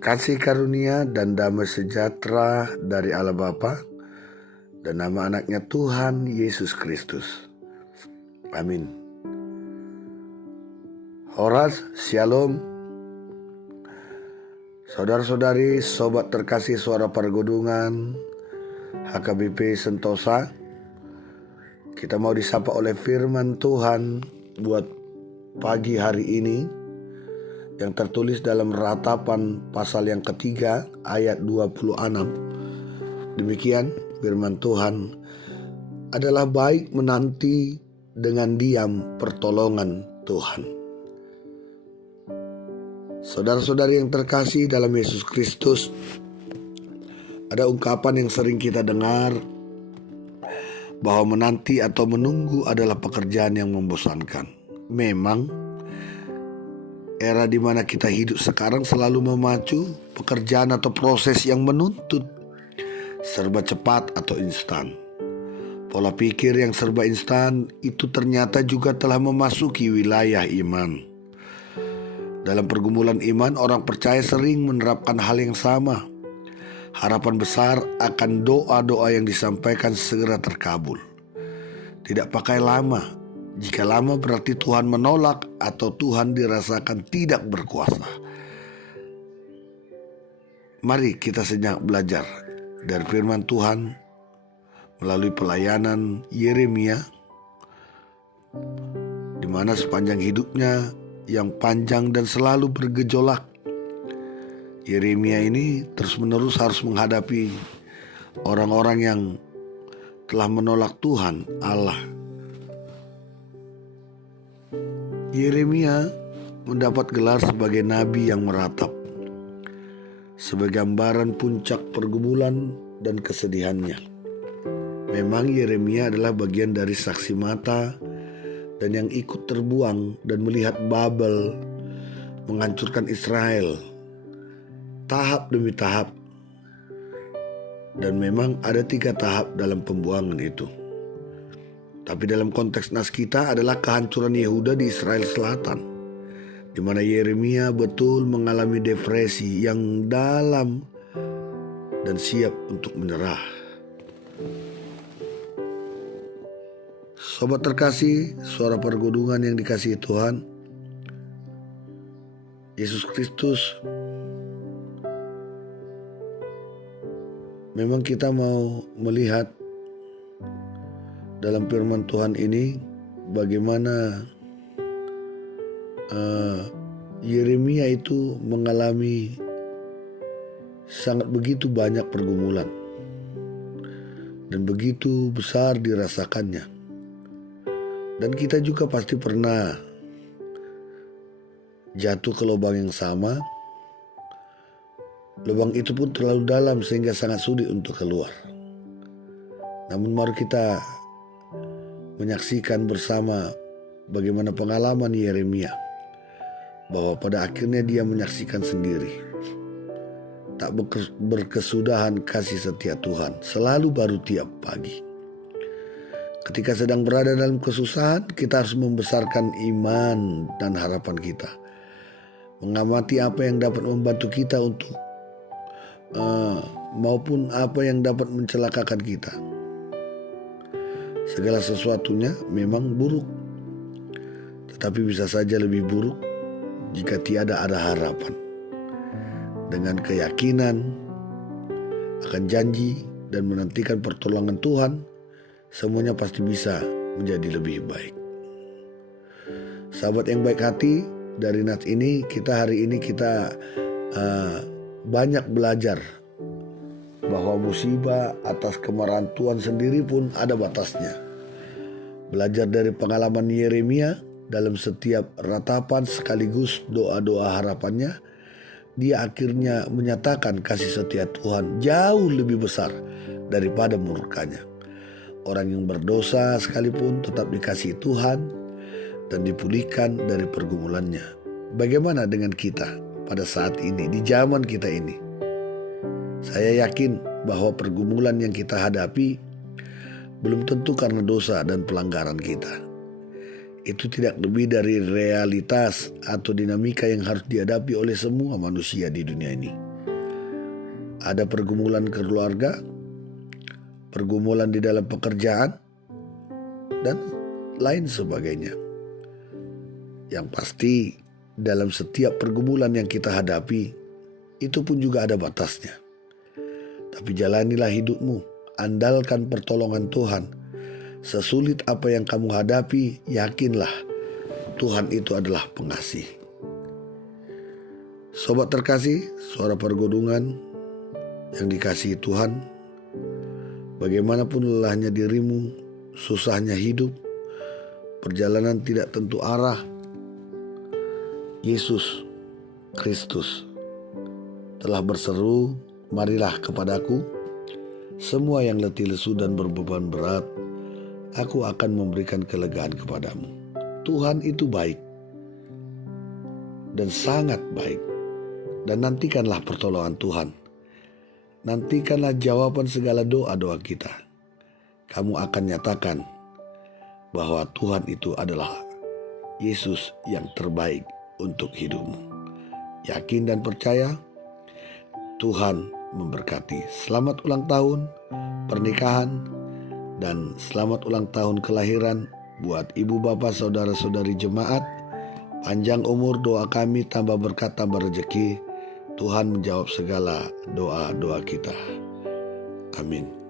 Kasih karunia dan damai sejahtera dari Allah Bapa dan nama anaknya Tuhan Yesus Kristus. Amin. Horas, Shalom. Saudara-saudari, sobat terkasih Suara Pergudungan HKBP Sentosa, kita mau disapa oleh firman Tuhan buat pagi hari ini yang tertulis dalam Ratapan pasal yang ketiga ayat 26. Demikian firman Tuhan, adalah baik menanti dengan diam pertolongan Tuhan. Saudara-saudari yang terkasih dalam Yesus Kristus, ada ungkapan yang sering kita dengar bahwa menanti atau menunggu adalah pekerjaan yang membosankan. Memang era di mana kita hidup sekarang selalu memacu pekerjaan atau proses yang menuntut serba cepat atau instan. Pola pikir yang serba instan itu ternyata juga telah memasuki wilayah iman. Dalam pergumulan iman, orang percaya sering menerapkan hal yang sama. Harapan besar akan doa-doa yang disampaikan segera terkabul. Tidak pakai lama. Jika lama berarti Tuhan menolak atau Tuhan dirasakan tidak berkuasa. Mari kita sejenak belajar dari firman Tuhan melalui pelayanan Yeremia, di mana sepanjang hidupnya yang panjang dan selalu bergejolak, Yeremia ini terus-menerus harus menghadapi orang-orang yang telah menolak Tuhan Allah. Yeremia mendapat gelar sebagai nabi yang meratap, sebagai gambaran puncak pergumulan dan kesedihannya. Memang Yeremia adalah bagian dari saksi mata dan yang ikut terbuang dan melihat Babel menghancurkan Israel tahap demi tahap. Dan memang ada 3 tahap dalam pembuangan itu. Tapi dalam konteks nas kita adalah kehancuran Yehuda di Israel Selatan, di mana Yeremia betul mengalami depresi yang dalam dan siap untuk menyerah. Sobat terkasih, Suara Pergudungan yang dikasihi Tuhan, Yesus Kristus, memang kita mau melihat dalam firman Tuhan ini bagaimana Yeremia itu mengalami sangat begitu banyak pergumulan dan begitu besar dirasakannya. Dan kita juga pasti pernah jatuh ke lubang yang sama. Lubang itu pun terlalu dalam sehingga sangat sulit untuk keluar. Namun mari kita menyaksikan bersama bagaimana pengalaman Yeremia, bahwa pada akhirnya dia menyaksikan sendiri tak berkesudahan kasih setia Tuhan selalu baru tiap pagi. Ketika sedang berada dalam kesusahan, kita harus membesarkan iman dan harapan kita, mengamati apa yang dapat membantu kita untuk maupun apa yang dapat mencelakakan kita. Segala sesuatunya memang buruk, tetapi bisa saja lebih buruk jika tiada ada harapan. Dengan keyakinan akan janji dan menantikan pertolongan Tuhan, semuanya pasti bisa menjadi lebih baik. Sahabat yang baik hati, dari nats ini hari ini kita banyak belajar bahwa musibah atas kemarahan Tuhan sendiri pun ada batasnya. Belajar dari pengalaman Yeremia dalam setiap ratapan sekaligus doa-doa harapannya, dia akhirnya menyatakan kasih setia Tuhan jauh lebih besar daripada murkanya. Orang yang berdosa sekalipun tetap dikasihi Tuhan dan dipulihkan dari pergumulannya. Bagaimana dengan kita pada saat ini, di zaman kita ini? Saya yakin bahwa pergumulan yang kita hadapi belum tentu karena dosa dan pelanggaran kita. itu tidak lebih dari realitas atau dinamika yang harus dihadapi oleh semua manusia di dunia ini. Ada pergumulan keluarga, pergumulan di dalam pekerjaan, dan lain sebagainya. Yang pasti dalam setiap pergumulan yang kita hadapi, itu pun juga ada batasnya. Tapi jalanilah hidupmu, andalkan pertolongan Tuhan. Sesulit apa yang kamu hadapi, yakinlah Tuhan itu adalah pengasih. Sobat terkasih, suara pergudungan yang dikasihi Tuhan, bagaimanapun lelahnya dirimu, susahnya hidup, perjalanan tidak tentu arah, Yesus Kristus telah berseru, marilah kepadaku, semua yang letih lesu dan berbeban berat, aku akan memberikan kelegaan kepadamu. Tuhan itu baik dan sangat baik. Dan nantikanlah pertolongan Tuhan. Nantikanlah jawaban segala doa-doa kita. Kamu akan nyatakan bahwa Tuhan itu adalah Yesus yang terbaik untuk hidupmu. Yakin dan percaya, Tuhan memberkati. Selamat ulang tahun pernikahan dan selamat ulang tahun kelahiran buat ibu bapak saudara-saudari jemaat. Panjang umur, doa kami tambah berkat, tambah rezeki. Tuhan menjawab segala doa-doa kita. Amin.